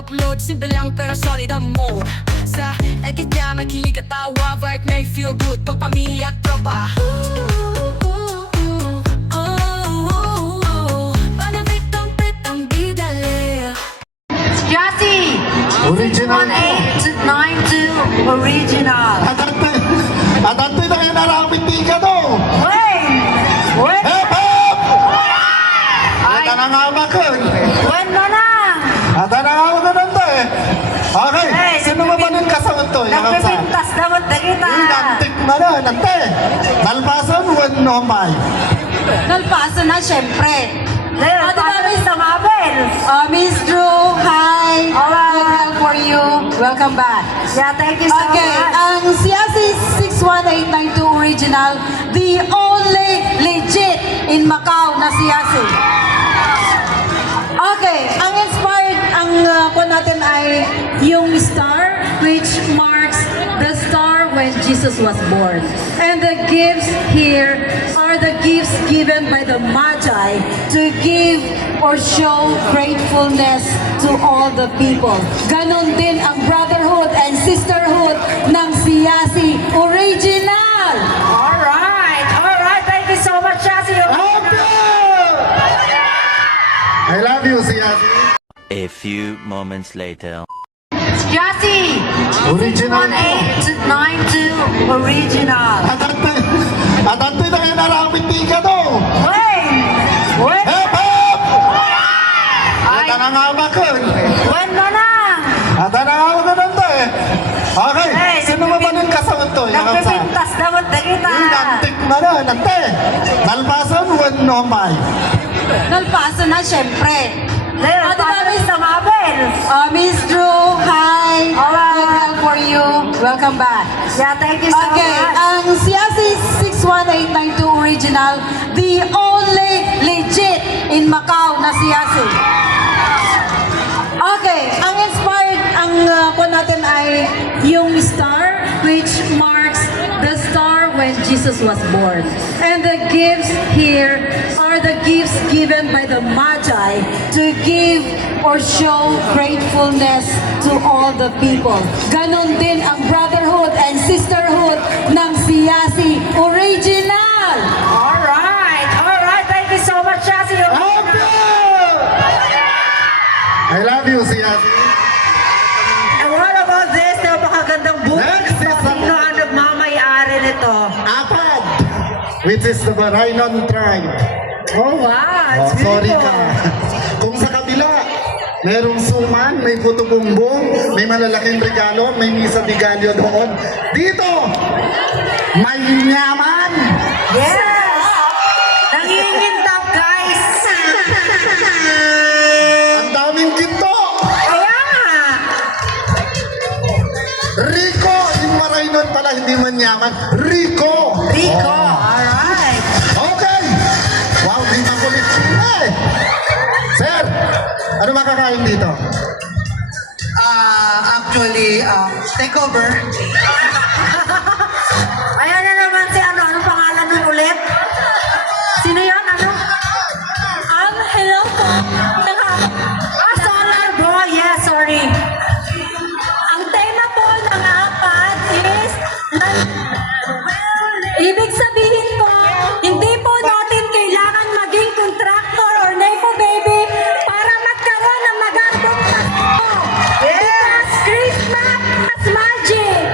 upload, simple lang pero solid ang mode. Sa edit niya makilig at tawa, vibe may feel good pag pamilya at tropa. Panapit-ang bidali. Jassy! Original 1892 original. Adantoy na kayo naramit di ka to. Wait! Hep hep! Ay, Ata na nga makon. when mo na? Ata na nga ako na to eh. Okay, Hey, sino ba ba nung kasama to? Nagpipintas dapat na kita. Nantik na na, nante. Nalpasan, one no may. Nalpaso na, syempre. Ano ba, Miss Amabel? Miss Drew, hi! Alright. Good help for you. Welcome back. Yeah, thank you so Okay, much. ang Siasi 61892 original, the only legit in Macau na Siasi. Okay, ang inspired, ang po natin ay yung star which marks the star when Jesus was born. And the gifts here are the gifts given by the Magi to give or show gratefulness to all the people. Ganon din ang brotherhood and sisterhood ng Siasi Original. Alright, thank you so much, Jassy. I love you, Siasi. A few moments later. Jassy! Original 1892 original. Adantoy na kayo naramit di ka to. Wait! Hep hep! Ay, Ata na nga makon. when mo na? Ata na nga ako na to eh. Okay, Hey, sino ba ba nung kasama to? Nagpipintas dapat na kita. Nantik na na, nante. Nalpasan, one no may. Nalpaso na, syempre. Ano ba, Miss Amabel? Miss Drew, hi! Alright. Good help for you. Welcome back. Yeah, thank you so Okay, much. ang Siasi 61892 original, the only legit in Macau na Siasi. Okay, ang inspired, ang po natin ay yung star which marks the star when Jesus was born. And the gifts here are the gifts given by the Magi to give or show gratefulness to all the people. Ganon din ang brotherhood and sisterhood ng Siasi Original. Alright, thank you so much, Jassy. I love you, Siasi. And what about this? Napakagandang book. Next is Sino ang nagmamayari nito? Apad, which is the Barainon tribe. Oh, wow. Oh, It's sorry beautiful. ka. Kung sa kabila, merong suman, may puto bumbong, may malalaking regalo, may misa di galyo doon. Dito, may yaman. Yes! Nangingintap, guys! Ang daming ginto. Kaya nga! Rico, yung Marainon pala, hindi man yaman. Rico. Rico! Oh. Alright! Okay. Wow, di makulit sila eh. Sir, ano makakain dito? Actually, takeover. Ayan na naman si anong pangalan nun ulit? Sino yan? Ano? Hello po. Solar Boy! Yes, sorry. Ang tema po ng apat is ibig sabihin po, hindi po natin kailangan maging contractor or nepo baby para magkaroon ng magandang Pasko. Yes! Because Christmas has magic.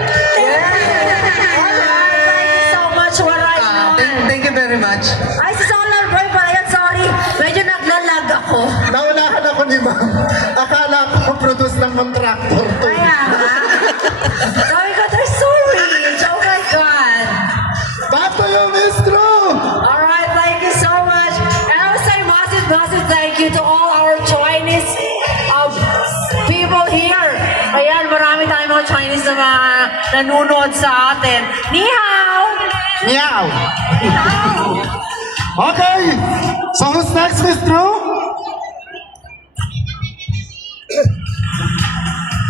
Alright, thank you so much. What right now? Thank you very much. Ay, si Solar Boy pala yan. Sorry. Medyo naglalag ako. Naunahan ako ni ma'am. Akala ko produce ng contractor to. Kaya nga. Sabi ko, they're so rich. Oh my God. Back to you, Miss Drew! Alright, thank you so much. And I would say massive thank you to all our Chinese people here. Ayan, marami tayong mga Chinese na mga nanonood sa atin. Ni hao! Meow! Okay! So who's next, Miss Drew?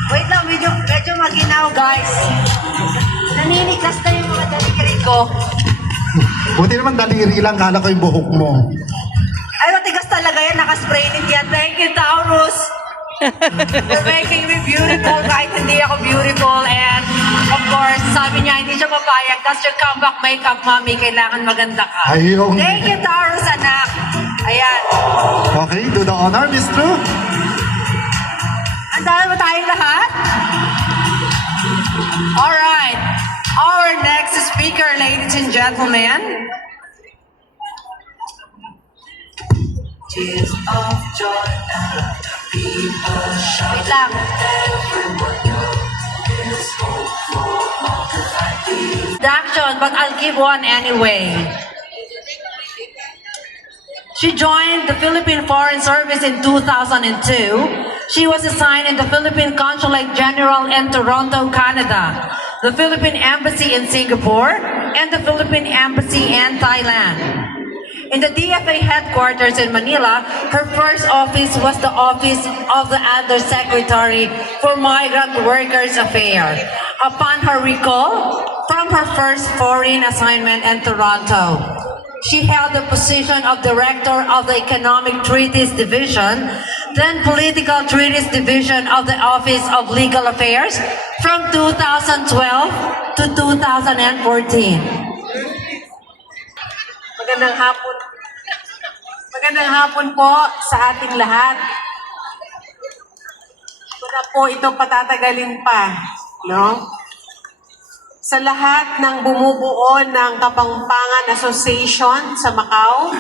Wait lang, medyo maginaw, guys. Naninigas na yung mga daliri ko. Buti naman daliri lang, kala ko yung buhok mo. Ay, matigas talaga yan. Nakaspray din yan. Thank you, Taurus. You're making me beautiful kahit hindi ako beautiful. And of course, sabi niya, hindi siya papayag. That's your comeback makeup, mommy. Kailangan maganda ka. Ayun. Thank you, Taurus, anak. Ayan. Okay, do the honor, Miss True. Andahan mo tayong lahat? Alright. Our next speaker, ladies and gentlemen. Tears of joy and the people shout. Wait lang. Introduction, but I'll give one anyway. She joined the Philippine Foreign Service in 2002. She was assigned in the Philippine Consulate General in Toronto, Canada, the Philippine Embassy in Singapore, and the Philippine Embassy in Thailand. In the DFA headquarters in Manila, her first office was the Office of the Undersecretary for Migrant Workers Affairs. Upon her recall from her first foreign assignment in Toronto, she held the position of Director of the Economic Treaties Division, then Political Treaties Division of the Office of Legal Affairs from 2012 to 2014. Magandang hapon. Magandang hapon po sa ating lahat. Kung na po ito patatagalin pa, no? Sa lahat ng bumubuo ng Kapampangan Association sa Macau,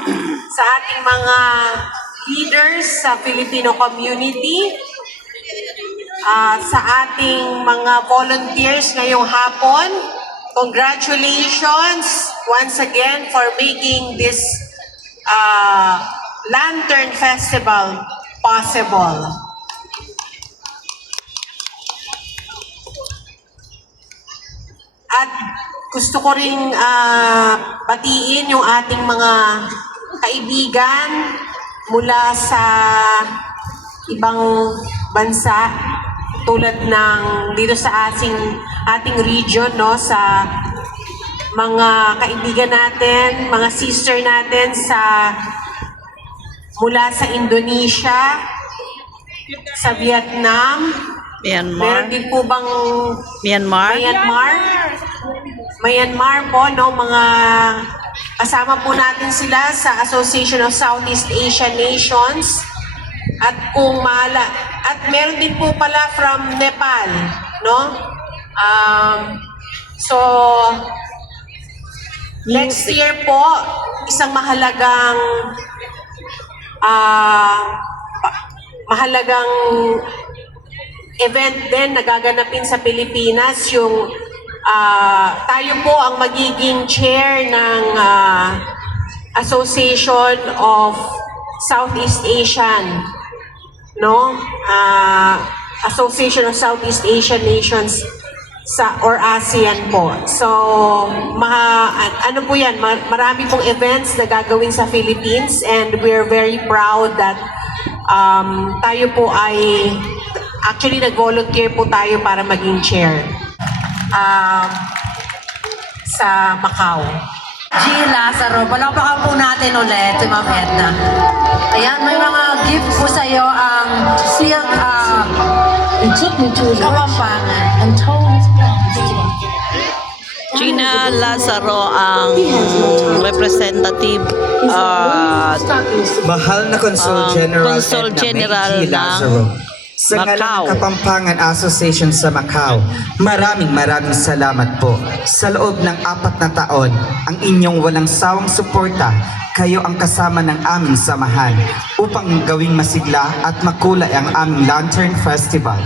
sa ating mga leaders sa Filipino community, sa ating mga volunteers ngayong hapon, congratulations once again for making this Lantern Festival possible. At gusto ko ring batiin yung ating mga kaibigan mula sa ibang bansa tulad ng dito sa ating region, no, sa mga kaibigan natin, mga sister natin mula sa Indonesia, sa Vietnam, meron din po bang Myanmar po, no, mga kasama po natin sila sa Association of Southeast Asian Nations. At at meron din po pala from Nepal, no? So next year po, isang mahalagang event din na gaganapin sa Pilipinas, yung tayo po ang magiging chair ng Association of Southeast Asian, no? Association of Southeast Asian Nations or ASEAN po. So, ano po yan, marami pong events na gagawin sa Philippines, and we're very proud that tayo po ay, actually nag-volunteer po tayo para maging chair sa Macau. G. Lazaro, palakpakan po natin ulit si Ma'am Edna. Ayan, may mga gift po sa iyo ang silk Kapampangan. Gina Lazaro ang representative Mahal na Consul General Consul Edna General May G. Lazaro. Sa ngalan Macau. ng Kapampangan Association sa Macau, maraming salamat po. Sa loob ng 4 na taon, ang inyong walang sawang suporta, kayo ang kasama ng aming samahan upang gawing masigla at makulay ang aming Lantern Festival.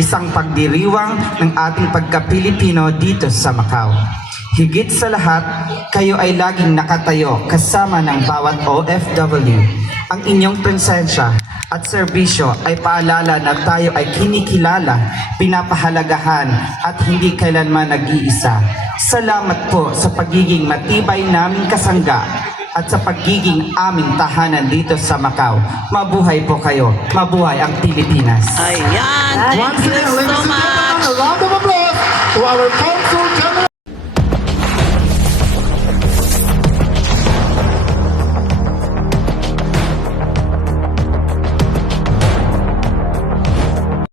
Isang pagdiriwang ng ating pagka-Pilipino dito sa Macau. Higit sa lahat, kayo ay laging nakatayo kasama ng bawat OFW. Ang inyong presensya at serbisyo ay paalala na tayo ay kinikilala, pinapahalagahan at hindi kailanman nag-iisa. Salamat po sa pagiging matibay naming kasangga at sa pagiging aming tahanan dito sa Macau. Mabuhay po kayo. Mabuhay ang Pilipinas. Ayan, thank Once you again, so ladies and much. gentlemen, a round of applause to our Consul